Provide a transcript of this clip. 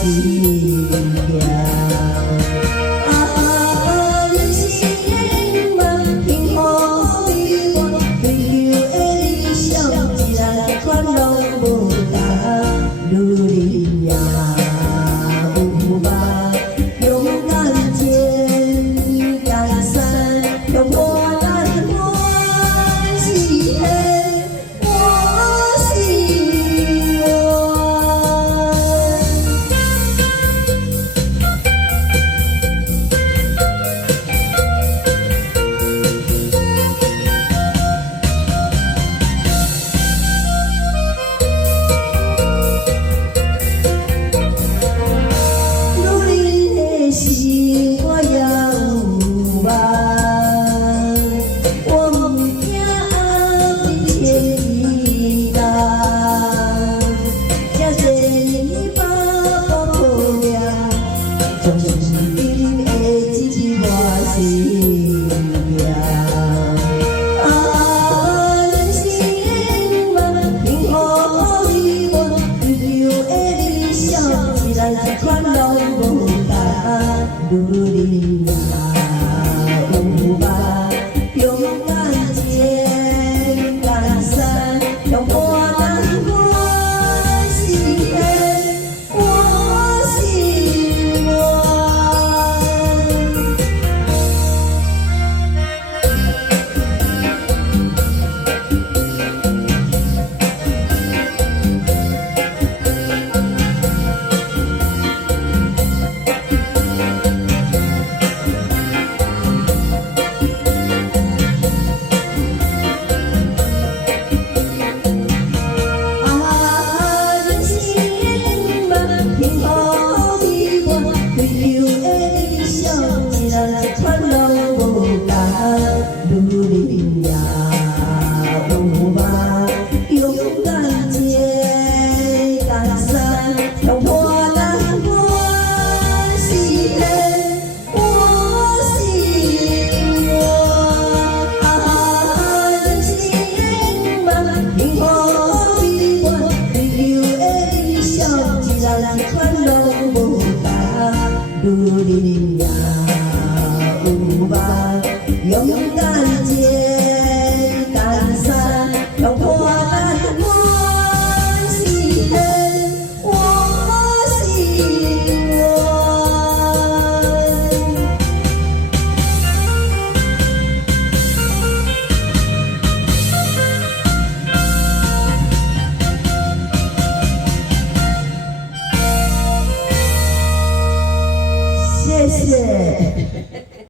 是命。人生的梦，幸福美满，追求的理想，一人一款拢无同，女人也有梦，勇敢前江山，向我咱我是的，我是我。心我也有梦，我不惊暗天意重，这多年把我抱命，总是你的一抹心命。人生的梦，幸福美满，追求的理想，一人一款拢无同。女人也有梦，勇敢前江山，向我咱我是的，我是我。女人也有梦，勇敢前江山，向我咱我是的，我是我。人生的梦，幸福美满，追求的理想，一人一款拢无同。女人